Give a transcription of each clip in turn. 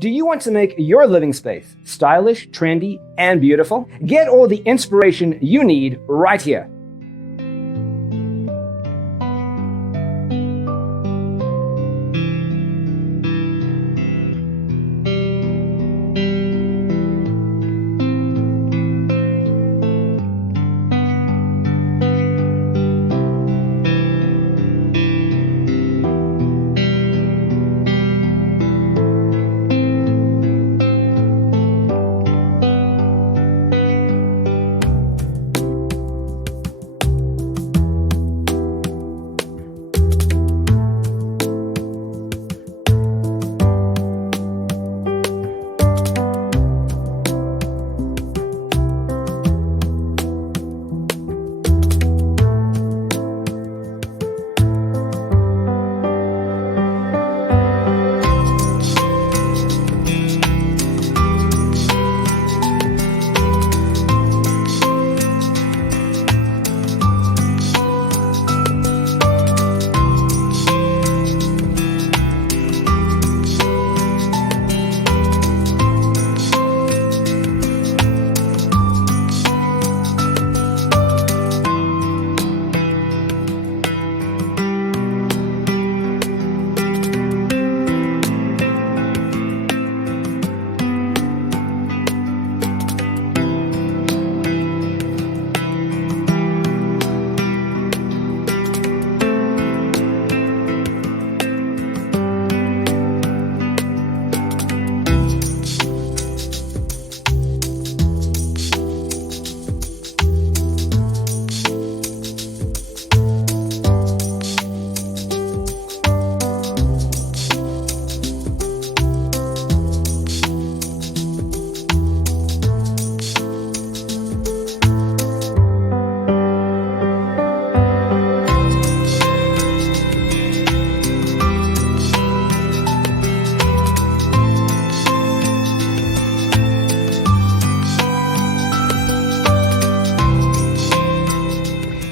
Do you want to make your living space stylish, trendy, and beautiful? Get all the inspiration you need right here.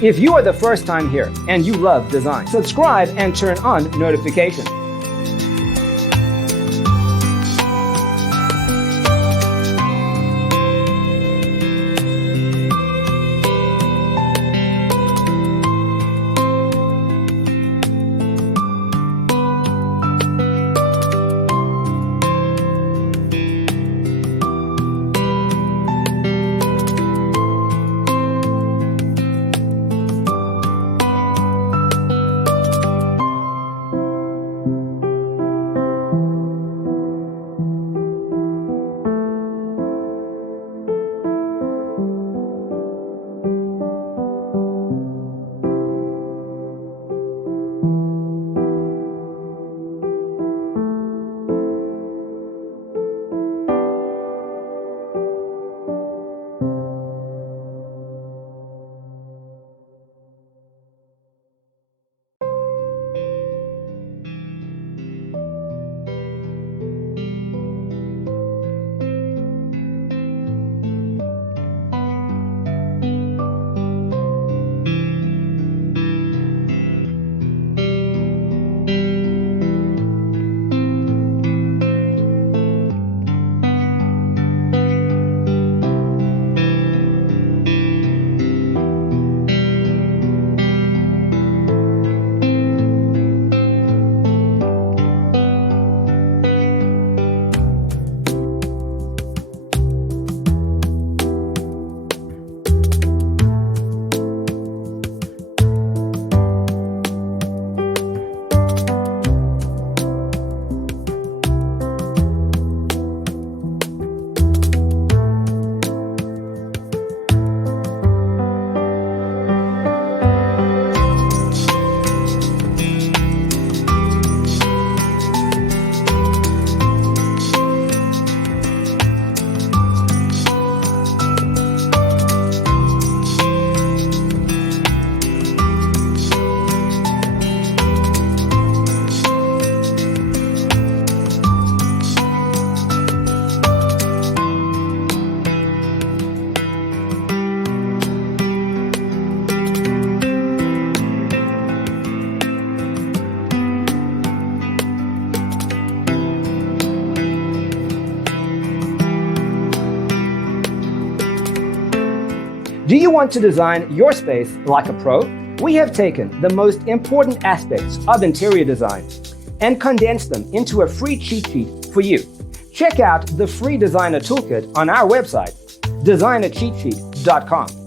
If you are the first time here and you love design, subscribe and turn on notifications. Do you want to design your space like a pro? We have taken the most important aspects of interior design and condensed them into a free cheat sheet for you. Check out the free designer toolkit on our website, designercheatsheet.com.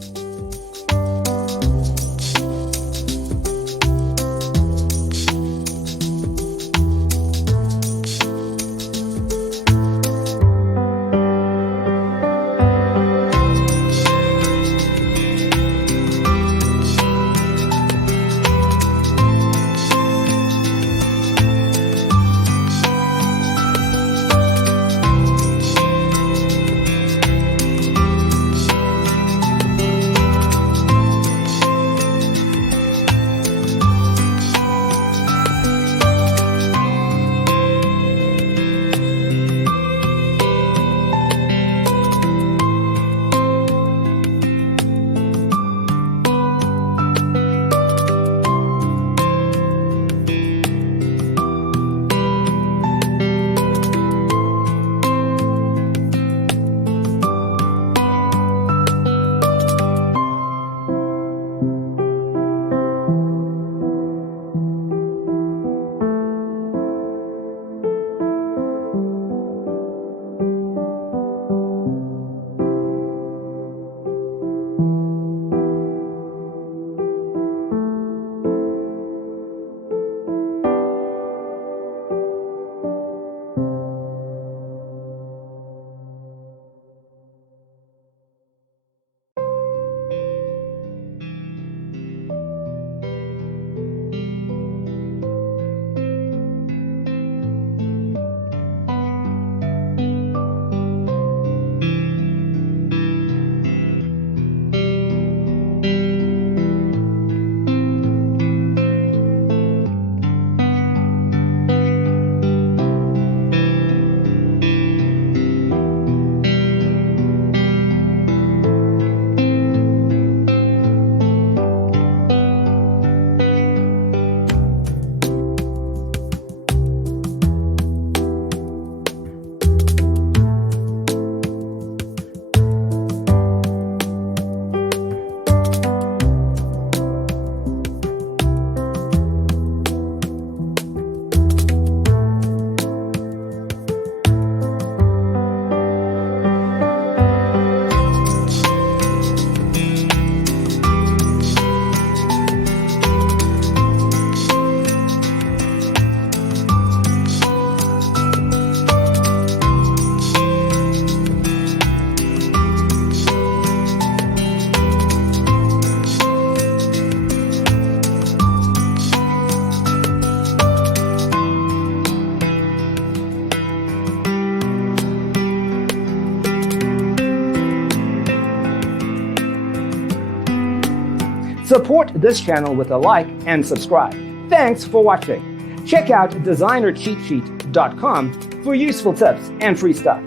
Support this channel with a like and subscribe. Thanks for watching. Check out designercheatsheet.com for useful tips and free stuff.